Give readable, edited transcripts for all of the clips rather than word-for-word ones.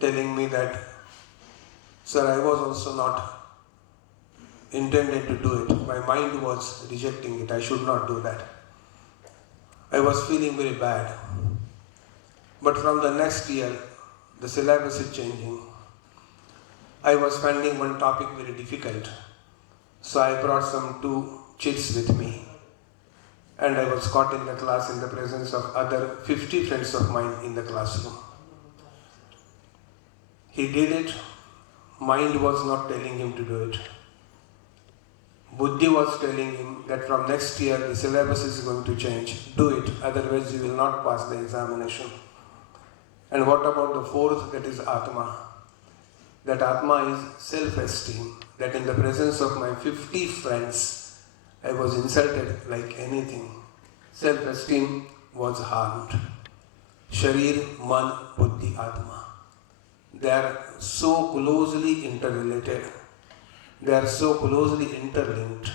telling me that, sir, I was also not intended to do it. My mind was rejecting it. I should not do that. I was feeling very bad. But from the next year, the syllabus is changing. I was finding one topic very difficult. So I brought some 2 chits with me. And I was caught in the class in the presence of other 50 friends of mine in the classroom. He did it. Mind was not telling him to do it. Buddhi was telling him that from next year the syllabus is going to change. Do it, otherwise you will not pass the examination. And what about the 4th, that is Atma? That Atma is self-esteem. That in the presence of my 50 friends, I was insulted like anything. Self-esteem was harmed. Sharir, Man, Buddhi, Atma. They are so closely interrelated. They are so closely interlinked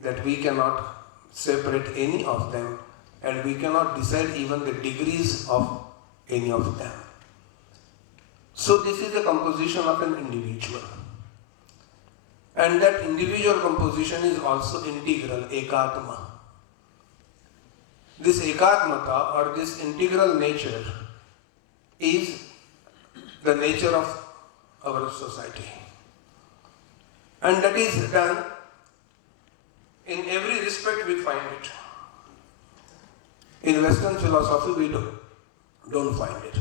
that we cannot separate any of them, and we cannot decide even the degrees of any of them. So this is the composition of an individual. And that individual composition is also integral, ekatma. This ekatmata or this integral nature is the nature of our society. And that is done in every respect we find it. In Western philosophy we don't find it.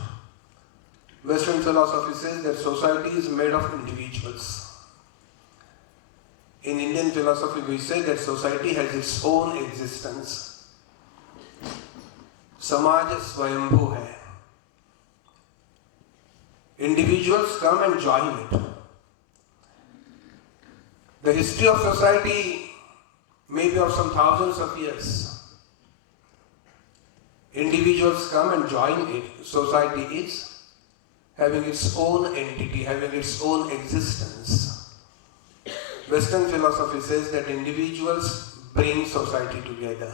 Western philosophy says that society is made of individuals. In Indian philosophy we say that society has its own existence. Samaj swayambhu hai. Individuals come and join it. The history of society may be of some thousands of years. Individuals come and join it. Society is having its own entity, having its own existence. Western philosophy says that individuals bring society together.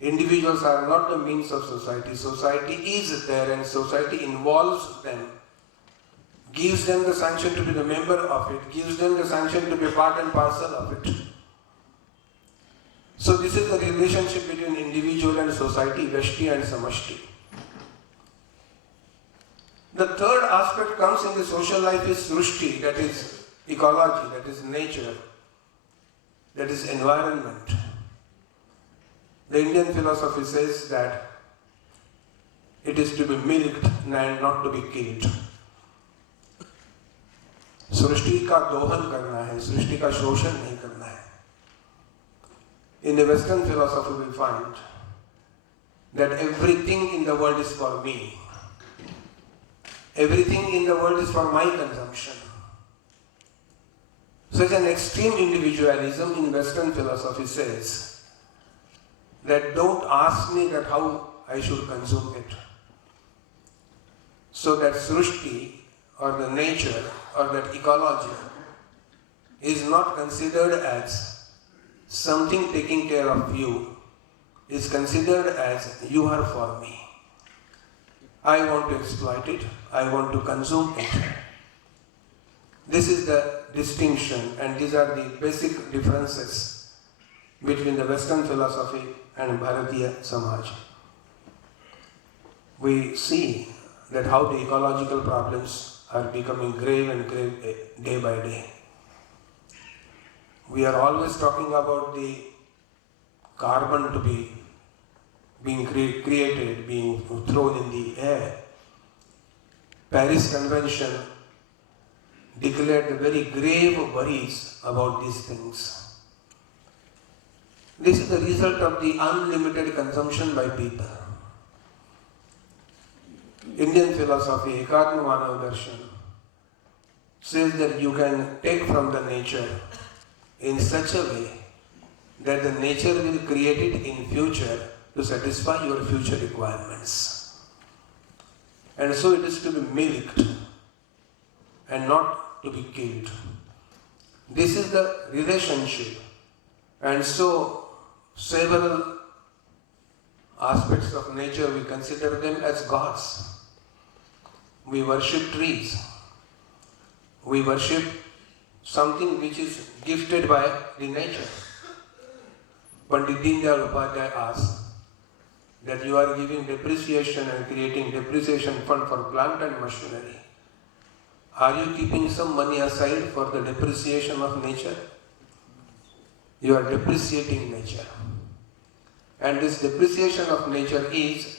Individuals are not the means of society. Society is there and society involves them, gives them the sanction to be the member of it, gives them the sanction to be part and parcel of it. So this is the relationship between individual and society, Vyashti and Samashti. The third aspect comes in the social life is Srushti, that is ecology, that is nature, that is environment. The Indian philosophy says that it is to be milked and not to be killed. सृष्टि का दोहन करना है, सृष्टि का शोषण नहीं करना है. In the Western philosophy we find that everything in the world is for me. Everything in the world is for my consumption. Such an extreme individualism in Western philosophy says that don't ask me that how I should consume it. So that Srushti or the nature or that ecology is not considered as something taking care of you, is considered as you are for me. I want to exploit it, I want to consume it. This is the distinction, and these are the basic differences between the Western philosophy and Bharatiya Samaj. We see that how the ecological problems are becoming grave and grave day by day. We are always talking about the carbon to be being created, being thrown in the air. Paris Convention declared very grave worries about these things. This is the result of the unlimited consumption by people. Indian philosophy, Ekatma Manav Darshan, says that you can take from the nature in such a way that the nature will create it in future to satisfy your future requirements. And so it is to be milked and not to be killed. This is the relationship. And so several aspects of nature we consider them as gods. we worship trees. We worship something which is gifted by the nature. Pandit Deendayal Upadhyay asks that you are giving depreciation and creating depreciation fund for plant and machinery. Are you keeping some money aside for the depreciation of nature? You are depreciating nature. And this depreciation of nature is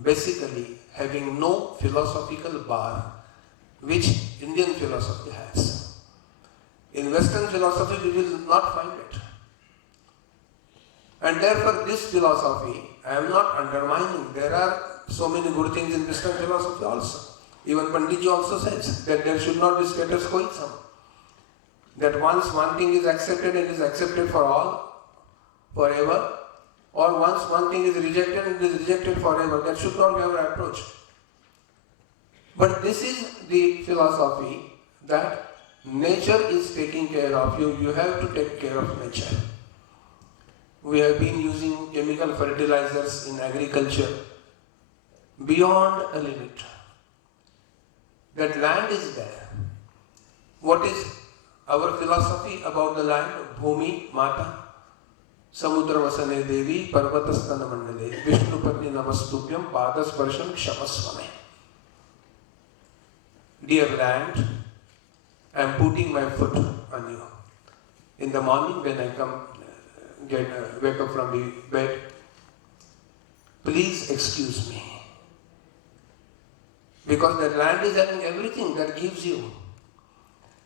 basically having no philosophical bar which Indian philosophy has. In Western philosophy we will not find it. And therefore this philosophy, I am not undermining. There are so many good things in Western philosophy also. Even Panditji also says that there should not be status quoism. That once one thing is accepted, it is accepted for all, forever. Or once one thing is rejected, it is rejected forever. That should not be our approach. But this is the philosophy that nature is taking care of you. You have to take care of nature. We have been using chemical fertilizers in agriculture beyond a limit. That land is there. What is our philosophy about the land? Bhumi, Mata, Samudra Vasane Devi, Parvatastana Mandale, Vishnu Patni Namastubhyam, Padas Parsham Kshamaswame. Dear land, I am putting my foot on you. In the morning when I come, wake up from the bed, please excuse me. Because that land is having everything that gives you,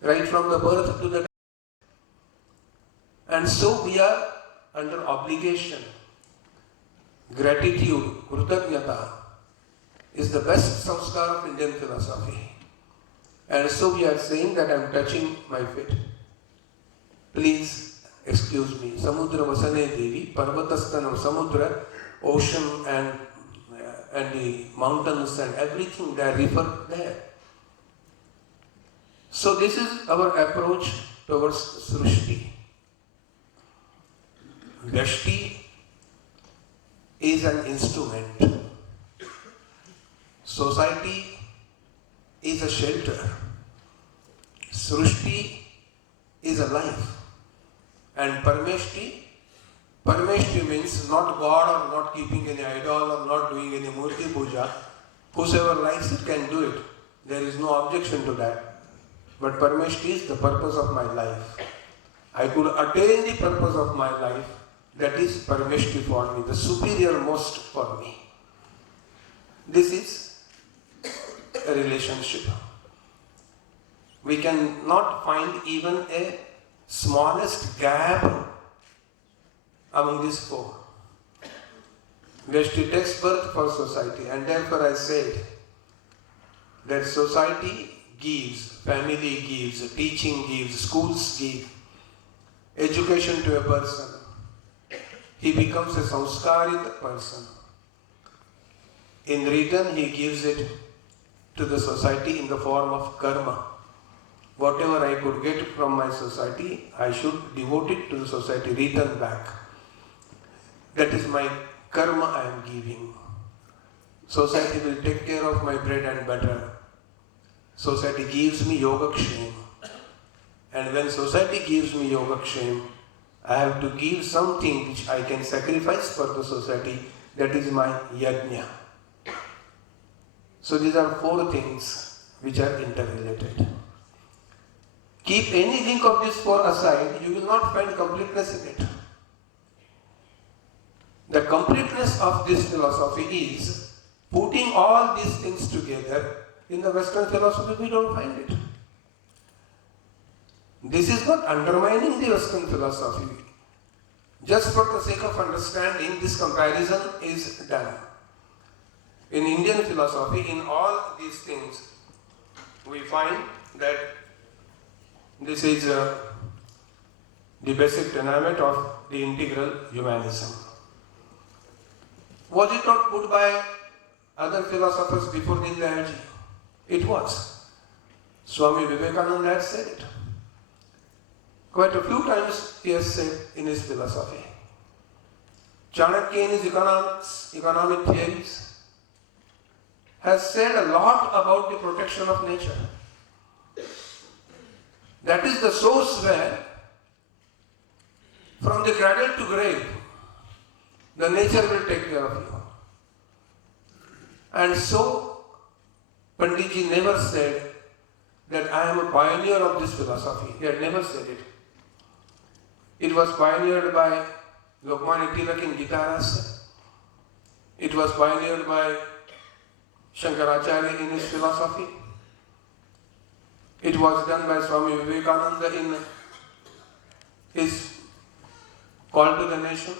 right from the birth to the death. And so we are under obligation. Gratitude, Kritanyata, is the best samskar of Indian philosophy. And so we are saying that I am touching my feet. Please excuse me. Samudra Vasane Devi, Parvatastana Samudra, ocean and the mountains and everything they refer there. So this is our approach towards Srishti. Vyashti is an instrument. Society is a shelter. Srishti is a life. And Parmeshti means not God or not keeping any idol or not doing any Murti Puja. Whosoever likes it can do it. There is no objection to that. But Parmeshti is the purpose of my life. I could attain the purpose of my life. That is Parmeshti for me, the superior most for me. This is a relationship. We cannot find even a smallest gap among these four. Vyashti takes birth for society, and therefore I said that society gives, family gives, teaching gives, schools give, education to a person. He becomes a samskarit person. In return, he gives it to the society in the form of karma. Whatever I could get from my society, I should devote it to the society, return back. That is my karma I am giving. Society will take care of my bread and butter. Society gives me yogakshema. And when society gives me yogakshema, I have to give something which I can sacrifice for the society. That is my yajna. So these are four things which are interrelated. Keep any link of these four aside, you will not find completeness in it. The completeness of this philosophy is putting all these things together. In the Western philosophy, we don't find it. This is not undermining the Western philosophy. Just for the sake of understanding, this comparison is done. In Indian philosophy, in all these things, we find that this is the basic tenet of the integral humanism. Was it not put by other philosophers before Deendayalji? It was. Swami Vivekananda had said it. Quite a few times he has said in his philosophy. Chanakya in his economic theories, has said a lot about the protection of nature. That is the source where, from the cradle to grave, the nature will take care of you. And so, Panditji never said that I am a pioneer of this philosophy. He had never said it. It was pioneered by Lokmanya Tilak in Gita Rasa. It was pioneered by Shankaracharya in his philosophy. It was done by Swami Vivekananda in his call to the nation.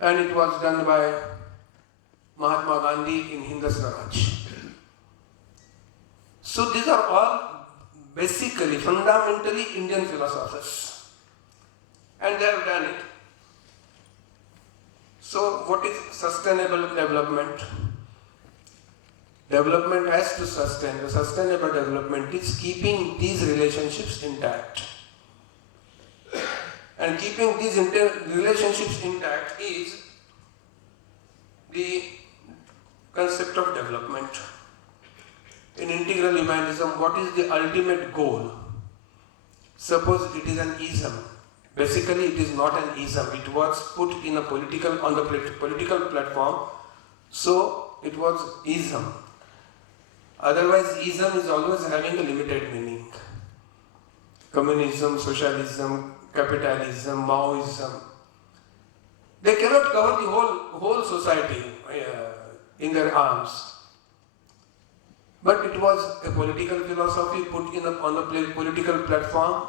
And it was done by Mahatma Gandhi in Hind Swaraj. So these are all basically, fundamentally Indian philosophers. And they have done it. So what is sustainable development? Development has to sustain. The sustainable development is keeping these relationships intact. And keeping these relationships intact is the concept of development. In integral humanism, what is the ultimate goal? Suppose it is an ism. Basically, it is not an ism. It was put in a on the political platform, so it was ism. Otherwise, ism is always having a limited meaning. Communism, socialism, capitalism, Maoism. They cannot cover the whole society in their arms. But it was a political philosophy put on a political platform,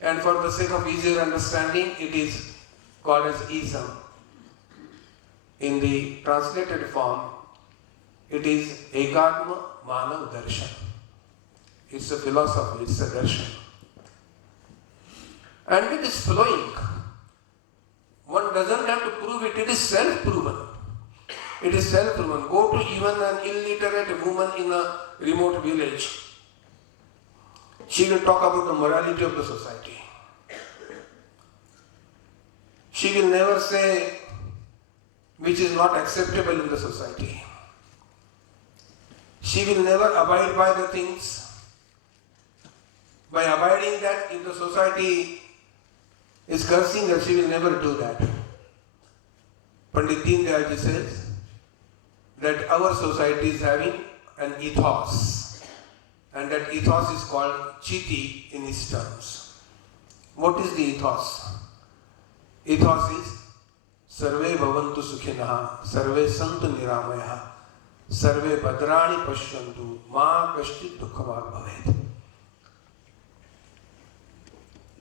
and for the sake of easier understanding, it is called as ism. In the translated form, it is Ekatma Manav Darshan. It's a philosophy, it's a darshan. And it is flowing. One doesn't have to prove it, it is self-proven. It is self-proven. Go to even an illiterate woman in a remote village. She will talk about the morality of the society. She will never say which is not acceptable in the society. She will never abide by the things. By abiding that, if the society is cursing her, she will never do that. Pandit Deen Dayal ji says that our society is having an ethos, and that ethos is called Chiti in his terms. What is the ethos? Ethos is Sarve Bhavantu Sukhinaha, Sarve Santu Niramayaha, Sarve Bhadrani Pashyantu, Ma Kashti Dukkhamar Bhavet.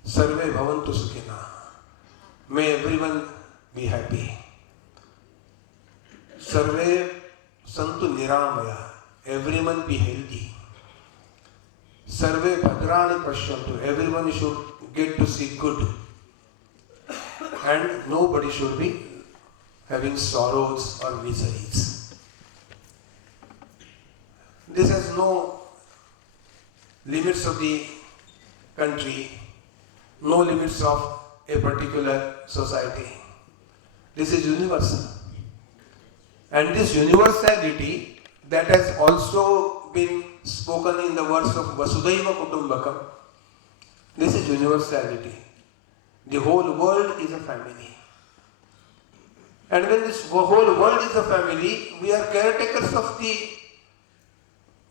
Sarve Bhavantu Sukhinaha. May everyone be happy. Sarve Santu Niramaya. Everyone be healthy. Sarve Bhadrani Pashyantu. Everyone should get to see good. And nobody should be having sorrows or miseries. This has no limits of the country, no limits of a particular society. This is universal. And this universality that has also been spoken in the words of Vasudhaiva Kutumbakam, this is universality. The whole world is a family. And when this whole world is a family, we are caretakers of the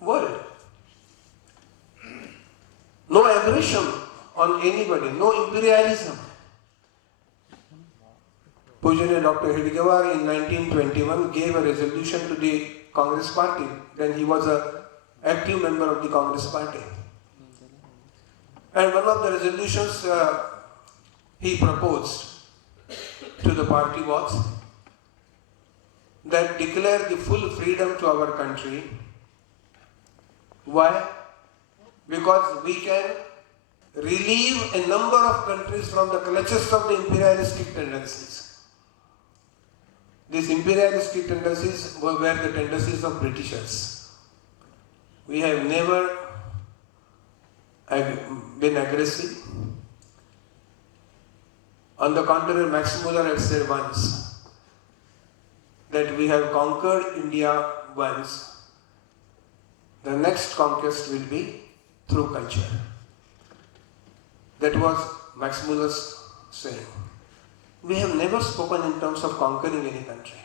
world. No aggression on anybody, no imperialism. Pujaniya Dr. Hedgewar in 1921 gave a resolution to the Congress Party. Then he was an active member of the Congress Party. And one of the resolutions he proposed to the party was that declare the full freedom to our country. Why? Because we can relieve a number of countries from the clutches of the imperialistic tendencies. These imperialistic tendencies were the tendencies of Britishers. We have never been aggressive. On the contrary, Max Muller had said once that we have conquered India once, the next conquest will be through culture. That was Maximus saying. We have never spoken in terms of conquering any country.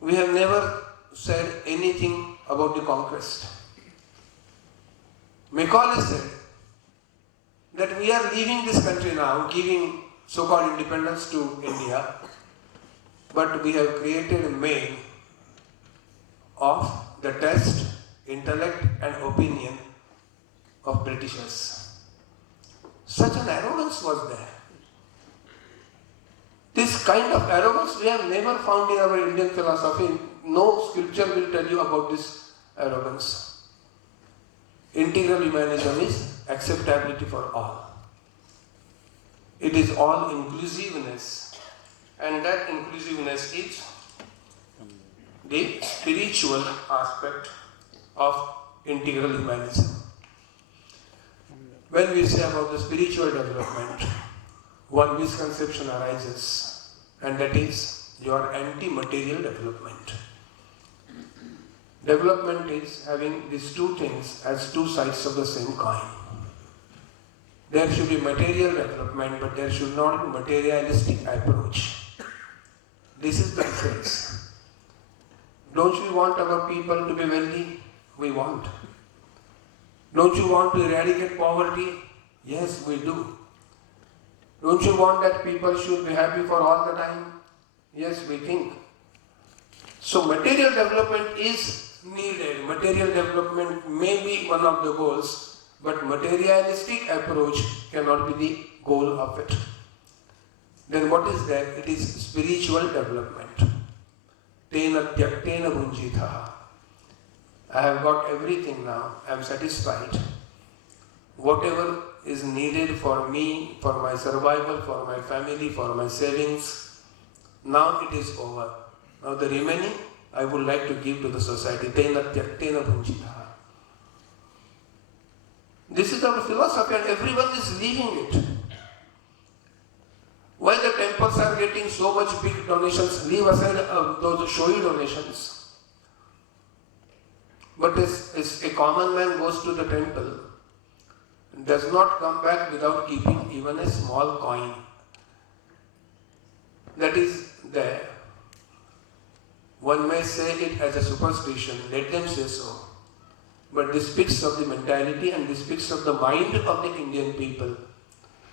We have never said anything about the conquest. Macaulay said that we are leaving this country now, giving so-called independence to India, but we have created a main of the test, intellect and opinion of Britishers. Such an arrogance was there. This kind of arrogance we have never found in our Indian philosophy. No scripture will tell you about this arrogance. Integral humanism is acceptability for all. It is all inclusiveness, and that inclusiveness is the spiritual aspect of integral humanism. When we say about the spiritual development, one misconception arises, and that is your anti-material development. Development is having these two things as two sides of the same coin. There should be material development, but there should not be materialistic approach. This is the difference. Don't we want our people to be wealthy? We want. Don't you want to eradicate poverty? Yes, we do. Don't you want that people should be happy for all the time? Yes, we think. So material development is needed. Material development may be one of the goals, but materialistic approach cannot be the goal of it. Then what is that? It is spiritual development. Tena tyaktena bhunjitha. I have got everything now. I am satisfied. Whatever is needed for me, for my survival, for my family, for my savings, now it is over. Now the remaining I would like to give to the society. Tena tyaktena bhunjitha. This is our philosophy and everyone is leaving it. Why the temples are getting so much big donations? Leave aside those showy donations. But a common man goes to the temple and does not come back without keeping even a small coin. That is there. One may say it as a superstition, let them say so. But this speaks of the mentality and this speaks of the mind of the Indian people,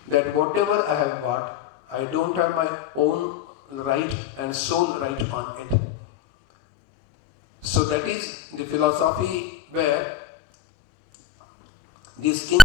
that whatever I have got, I don't have my own right and sole right on it. So that is the philosophy where these things